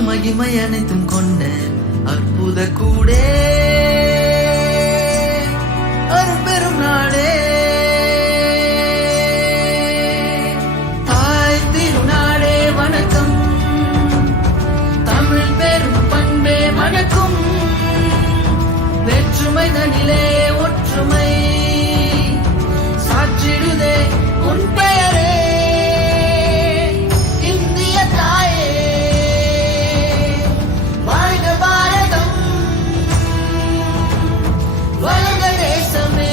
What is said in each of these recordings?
மகிமை அனைத்தும் கொண்ட அற்புத கூடே அரும்பெரும் நாடே தாய் திருநாடே வணக்கம் தமிழ் பெரும் பண்பே வணக்கம் வேற்றுமை தனிலே ஒற்றுமை சாற்றிடுதே உன் பெயரே இந்திய தாயே வாழ்க பாரதம் வளர்க தேசமே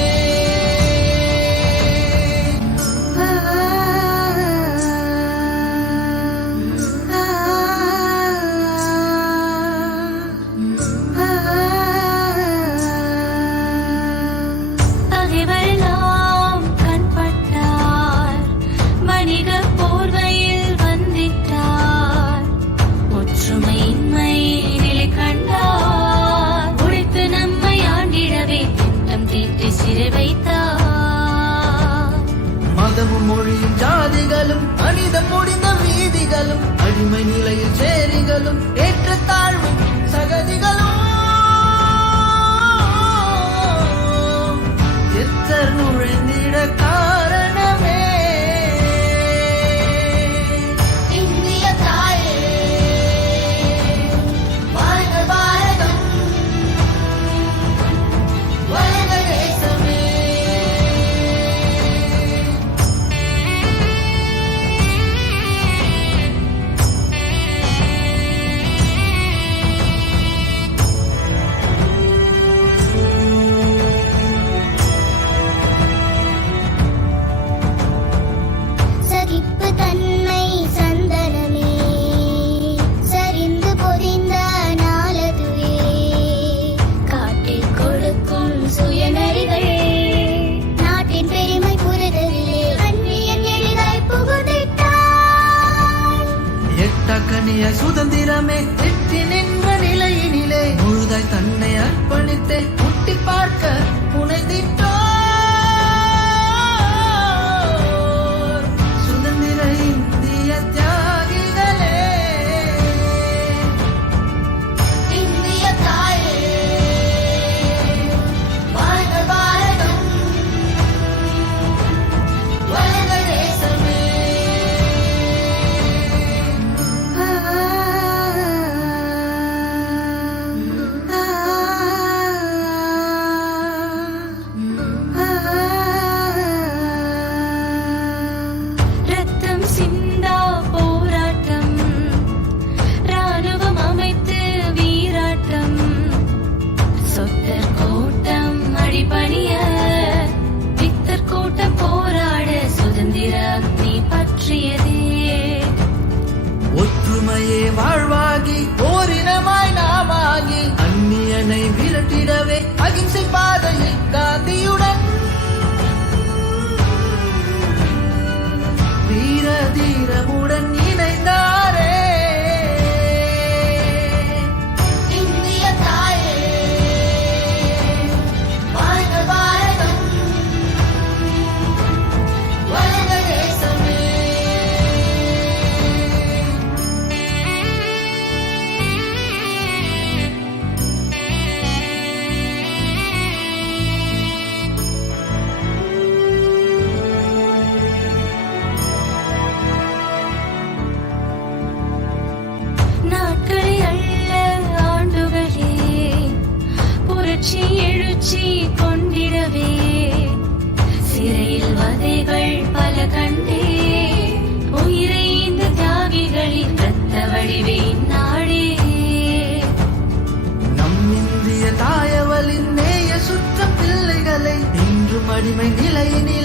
மதமும் மொழியும் ஜாதிகளும் மனிதம் முடிந்த வீதிகளும் அடிமை நிலையில் சேரிகளும் ஏற்றத்தாழ்வும் சகதிகளும் எத்தர் நுழைந்திட காரணமே இந்திய தாயே வாழ்க பாரதம் வளர்க தேசமே கனிய சுதந்திரமே எட்டி நின்ற நிலையினிலே முழுதாய் தன்னை அர்ப்பணித்தே முட்டி பார்க்க புனைந்திட்டோ சுதந்திர இந்திய தியாகிகளே இந்திய தாயே வாழ்க பாரதம் வளர்க தேசமே ஒற்றுமையே வாழ்வாகி ஓரினமாய் நாமாகி அந்நியனை விரட்டிடவே அகிம்சை பாதையில் காந்தியுடன் வீர தீரமுடன் இணைந்தாரே இந்திய தாயே வாழ்க பாரதம் வளர்க தேசமே எழுச்சி கொண்டிடவே சிறையில் வதைகள் பல கண்டே உயிரை இந்த தியாகிகளின் ரத்த வடிவே நாடே நம் இந்திய தாயவளின் நேய சுற்ற பிள்ளைகளை இன்றும் அடிமை நிலையினே